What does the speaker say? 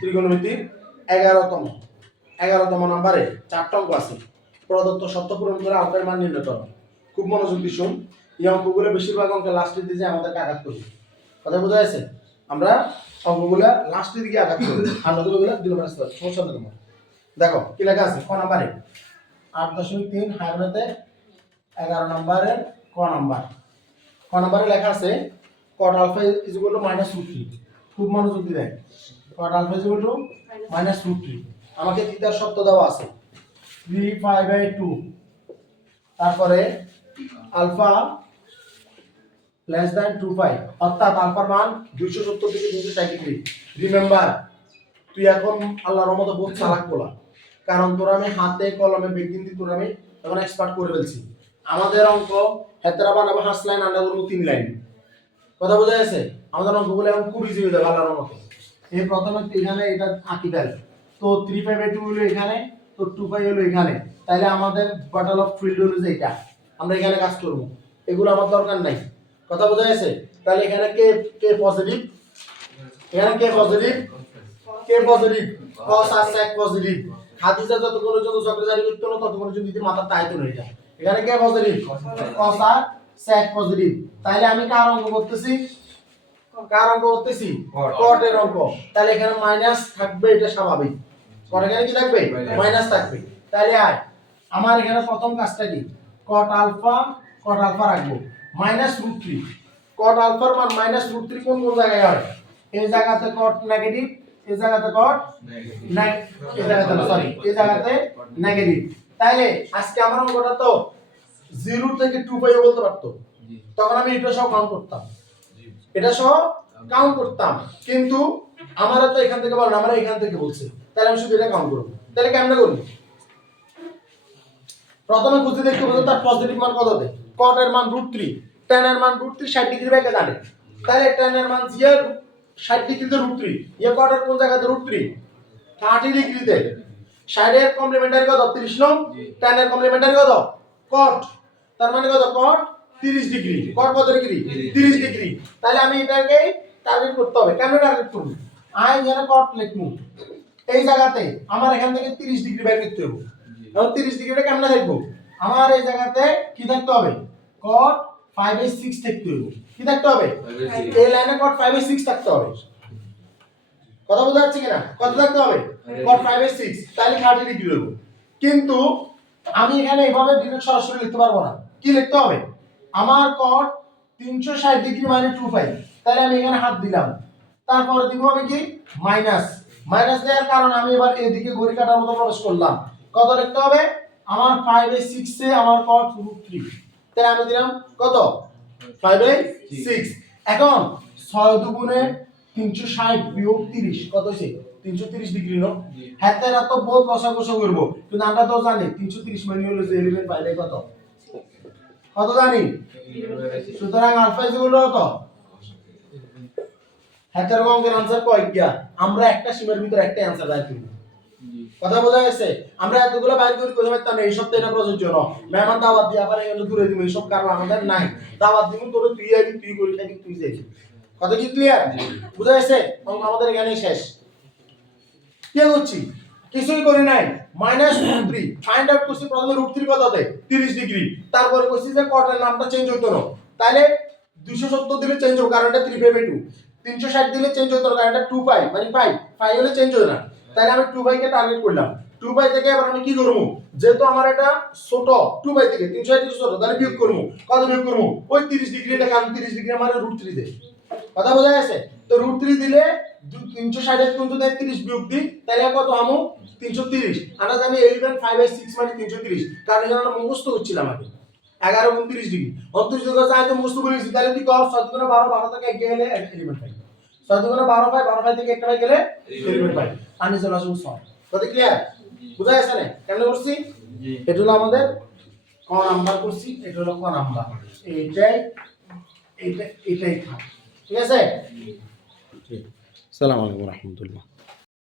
ত্রিগোণমিতির 11তম নম্বরে 4টা অঙ্ক আছে। প্রদত্ত সত্য পূরণ করে আলফার মান নির্ণয় করো। খুব মনোযোগ দিয়ে শুন। এই অঙ্কগুলো বেশিরভাগ অঙ্ক লাস্টের দিকে আমাদের আঘাত করবে। কথা বোঝা যাচ্ছে? আমরা অঙ্কগুলো লাস্টের দিকে আঘাত করব, আর নতুনগুলো দিল মানে সমস্যা নেই তোমার। দেখো কি লেখা আছে ক নম্বরে 8.3 হারনেতে 11 নম্বরের ক নম্বরে লেখা আছে cot alpha is equal to -√3। খুব মনোযোগ দিয়ে দেখ। cot alpha is equal to -√3। আমাকে থিটার শর্ত দেওয়া আছে 3π/2, তারপরে আলফা <2π, অর্থাৎ আলফার মান 270 থেকে 260 ডিগ্রি। রিমেম্বার, তুই এখন আল্লাহর রহমতে বহুত চালাক বলা, কারণ তোর আমি হাতে কলমে বিজ্ঞানী তোর আমি এখন এক্সপার্ট করে ফেলছি। আমাদের অঙ্ক হেতরা বানাবো 5 লাইন, আমরা করব 3 লাইন। কথা বোঝা যাচ্ছে? আমাদের অঙ্কগুলো এখন খুব ইজি হয়ে যাবে আল্লাহর রহমতে। এই প্রথমে এখানে এটা আঁকি ফেল, তো 3π/2 হলো এখানে, তো 2π হলো এখানে, তাহলে আমাদের বাটল অফ ফিল্ড হলো যে এটা, আমরা এখানে কাজ করব। এগুলো আমার দরকার নাই। কথা বোঝা যাচ্ছে? তাহলে এখানে কে পজিটিভ, এখানে কে পজিটিভ, cos আর sec পজিটিভ। হাদিসে যতক্ষণ পর্যন্ত চক্র জারি করতে না ততক্ষণ পর্যন্ত যদি মাথা তাইতো না এটা। এখানে কে পজিটিভ, cos আর sec পজিটিভ। তাহলে আমি কার অঙ্ক করতেছি, cot এর অঙ্ক। তাহলে এখানে মাইনাস থাকবে, এটা স্বাভাবিক। cot এখানে কি থাকবে, মাইনাস থাকবে। তাহলে আমার এখানে প্রথম কাজটা কি, cot আলফা রাখবো -√3। cot আলফার মান -√3 কোন জায়গায় হয়? এই জায়গাতে cot নেগেটিভ, এই জায়গাতে cot এই জায়গাতে নেগেটিভ। তাইলে আজকে আমার অঙ্কটা তো 0 থেকে 2π বলতে পারতো, তখন আমি এটা সব কাউন্ট করতাম, কিন্তু আমরা তো এখান থেকে বললাম, আমরা এখান থেকে বলছি, তাহলে আমি শুধু এটা কাউন্ট করব। তাহলে কেমনে করব? প্রথমে খুঁজে দেখতে হবে তার পজিটিভ মান কত দেয়। cot এর মান √3, tan এর মান √3 60 ডিগ্রি বাইকে জানে। তাহলে tan এর মান 60 ডিগ্রিতে √3, এই cot এর কোন জায়গাতে √3 30 ডিগ্রিতে। 60 এর কমপ্লিমেন্টারি কত 30 নং, tan এর কমপ্লিমেন্টারি কত cot, তার মানে কত cot 30 ডিগ্রি। cot কত ডিগ্রি, 30 ডিগ্রি। তাহলে আমি এটাকে টার্গেট করতে হবে। কেন টার্গেট করব? আই এখানে cot লিখমু, এই জায়গাতে আমার এখান থেকে 30 ডিগ্রি বের করতে হবে। এখন 30 ডিগ্রিটা কেমনে দেখবো? আমার এই জায়গাতে কি থাকতে হবে, cot 5/6 থাকতে হবে। কি থাকতে হবে? এই লাইনে cot 5/6 থাকতে হবে। কথা বোঝা যাচ্ছে কিনা? কত থাকতে হবে? cot 5/6, তাহলে 30 ডিগ্রি হবে। কিন্তু আমি এখানে এভাবে ডিরেক্ট সরাসরি লিখতে পারবো না। কি লিখতে হবে? আমার cot 360 ডিগ্রি মানে 2π, তাহলে আমি এখানে হাত দিলাম, তারপরে দিব আমি কি মাইনাস দেওয়ার কারণ আমি এবার এদিকে ঘড়ি কাটার মতো প্রবেশ করলাম। কত লিখতে হবে? আমার 5/6 এ আমার cot √3, তাই আমি দিলাম কত 5/6। এখন 6 দুগুণে 360 বিয়োগ 30 কত হইছে 330 ডিগ্রি। নো হাতেরা তো বহুত কষাকষা করব, কিন্তু আমরা তো জানি 330 মানে হলো যে 11 বাইরে কত জানি। সুতরাং আলফা ইজ ইকুয়াল টু কত, হাতের অঙ্কের आंसर কয়টা? আমরা একটা সীমার ভিতর একটা आंसर বাইর করব। কথা বোঝা গেছে? আমরা এতগুলো বাইর করি কোথাও পারতাম না। এই সপ্তাহে এটা প্রযোজ্য না। মেহমান দাওয়াত দিয়ে আবার এগুলো দূরে দিব, এই সব কারণ আমাদের নাই। দাওয়াত দিব তোর তুই আইবি, তুই করি খাবি, তুই যাবি। কথা কি ক্লিয়ার? বুঝা গেছে? অঙ্ক আমাদের এখানেই শেষ। কি করছি? কিছুই করি নাই। -√3 ফাইন্ড আউট করছি। প্রথমে √3 কত দেয় 30 ডিগ্রি, তারপরে কইছি যে cot এর নামটা চেঞ্জ হইতো না, তাহলে 270 দিলে চেঞ্জ হবে কারণ এটা 3π/2। 360 দিলে চেঞ্জ হইতো না কারণ এটা 2π মানে 5 হলে চেঞ্জ হয় না। তাহলে আমি 2π কে টার্গেট করলাম। 2π থেকে এবার আমি কি করব? যেহেতু আমার এটা ছোট, 2π থেকে 360 ডিগ্রি ছোট, তাহলে বিয়োগ করব। কত বিয়োগ করব? ওই 30 ডিগ্রি, এটা কারণ 30 ডিগ্রি আমার √3 দেয়। কথা বোঝা গেছে? তো √3 দিলে 360 এর 30 বিয়োগ দিই, তাহলে কত আমু 330। আমরা জানি 11 5/6 মানে 330, কারণ এখানে আমরা মুখস্থ করছিলাম আগে 11 29 ডিগ্রি 29 ডিগ্রি চাই তো মুখস্থ করেছি। তাহলে কি কর 7 গুণ 12 12 থেকে 1 গেলে এলিমেন্ট পাই। 7 গুণ 12 পাই, 12 থেকে 1 গেলে এলিমেন্ট পাই। পানি চলে আসুন 6। কত ক্লিয়ার? বুঝা গেছে না কেমনে করছি? এটা হলো আমাদের ক নাম্বার করছি, এটা হলো ক নাম্বার। এটাই থাক। ঠিক আছে? আসসালামু আলাইকুম ওয়া রাহমাতুল্লাহ।